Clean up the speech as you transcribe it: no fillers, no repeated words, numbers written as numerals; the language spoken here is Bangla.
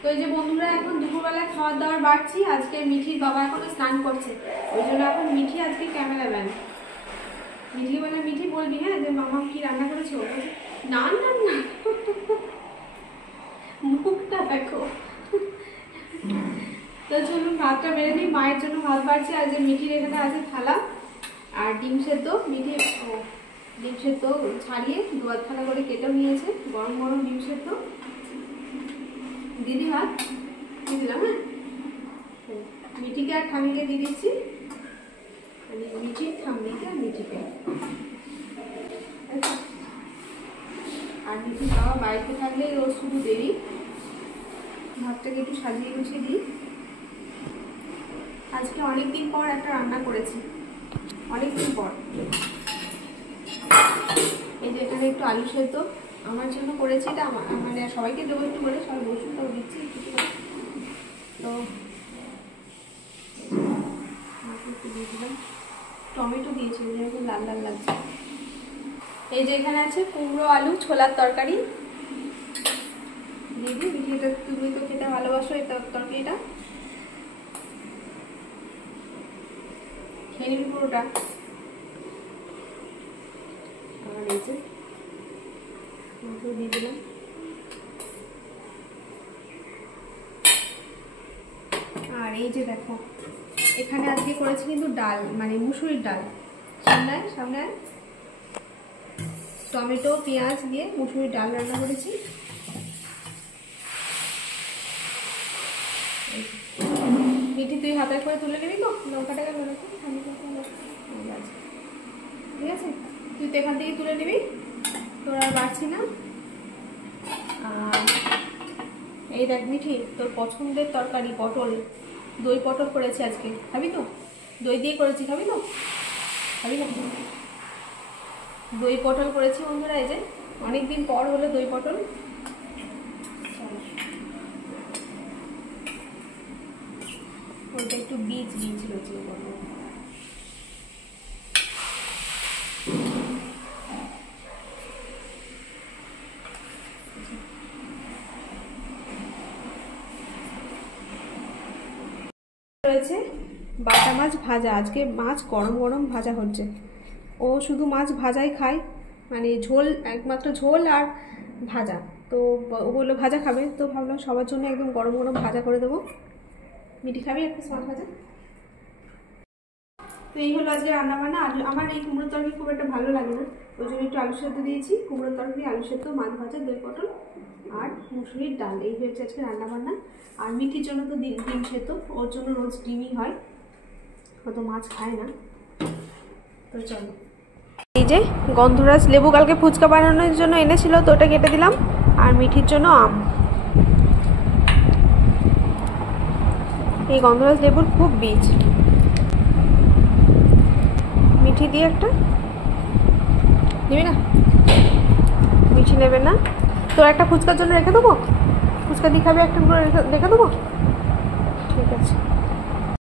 তো এই যে বন্ধুরা এখন দুপুরবেলা খাওয়ার দাওয়ার বাড়ছি। আজকে মিঠির বাবা এখনো স্নান করছে, ওই জন্য এখন মিঠি আজকে ক্যামেরাম্যান। মিঠি বলে, মিঠি বলবি হ্যাঁ যে মামা কি রান্না করেছো? না না না, মুখটা দেখো। তো চলুন ভাতটা বেড়ে দিই, মায়ের জন্য ভাত বাড়ছি। আর যে মিঠির এখানে আছে থালা আর ডিম সেদ্ধ। মিঠি ডিম সেদ্ধ ছাড়িয়ে দুয়ার থালা করে কেটেও নিয়েছে, গরম গরম ডিম সেদ্ধ। দিদি ভাত দিয়ে দিলাম। হ্যাঁ, মিঠিকে আর ঠামিকে দিয়ে দিচ্ছি, মিঠির ঠাম্মিকে আর মিঠিকে। আর মিঠির বাবা বাড়িতে থাকলে ও শুধু দেরি। ভাতটাকে একটু সাজিয়ে গুছিয়ে দিই। আজকে অনেকদিন পর একটা রান্না করেছি, অনেকদিন পর। এই যে এখানে একটু আলু সেদ্ধ আমার জন্য করেছি, এটা মানে সবাইকে দেবো একটু করে, সবাই বসুন, তাও দিচ্ছি তো। একটু দিয়ে দিলাম, টমেটো দিয়েছি, যেরকম লাল লাল লাগছে। এই যে এখানে আছে কুমড়ো আলু ছোলার তরকারি। দিদি মিঠি, এটা তুমি তো খেতে ভালোবাসো এই তরকারিটা, খেয়ে নিবি পুরোটা। আর এই যে দিয়ে দিলাম। আর এই যে দেখো এখানে আজকে করেছি কিন্তু ডাল, মানে মুসুরির ডাল। সামনে টমেটো পেঁয়াজ দিয়ে মুসুরির ডাল রান্না করেছি। মিঠি তুই হাতে করে তুলে নিবি তো, লঙ্কাটাকে বেরোতে ঠিক আছে, তুই তো এখান থেকে তুলে নিবি, তোর আর বাড়ছি না। আর এই দেখ মিঠি, তোর পছন্দের তরকারি পটল, দই পটল করেছি আজকে, খাবি তো? দই দিয়ে করেছি, খাবি তো? খাবি না? দই পটল করেছি বন্ধুরা, এই যে অনেকদিন পর হলো দই পটল। ওইটা একটু বীজ দিয়েছিল রয়েছে বাটা মাছ ভাজা। আজকে মাছ গরম গরম ভাজা হচ্ছে। ও শুধু মাছ ভাজাই খায়, মানে ঝোল, একমাত্র ঝোল আর ভাজা। তো ও বললো ভাজা খাবে, তো ভাবলাম সবার জন্য একদম গরম গরম ভাজা করে দেবো। মিঠি খাবি একটা মাছ ভাজা? তো এই হলো আজকে রান্নাবান্না। আমার এই কুমড়োর তরকারি খুব একটা ভালো লাগে না, ওই জন্য একটু আলু সেদ্ধ দিয়েছি। কুমড়োর তরকারি, আলু সেদ্ধ, মাছ ভাজা, দই পটল আর মুসুরির ডাল, এই হয়েছে আজকে রান্নাবান্না। আর মিঠির জন্য তো ডিম সেদ্ধ, ওর জন্য রোজ ডিমই হয়, অত মাছ খায় না। তো চলো, এই যে গন্ধরাজ লেবু কালকে ফুচকা বানানোর জন্য এনেছিল, তো ওটা কেটে দিলাম। আর মিঠির জন্য আম। এই গন্ধরাজ লেবুর খুব বীজ। মিঠি দিয়ে একটা নিবি না? মিঠি নেবে না, তোর একটা ফুচকার জন্য রেখে দেবো, ফুচকা দিয়ে খাবি একটা রেখে দেবো, ঠিক আছে।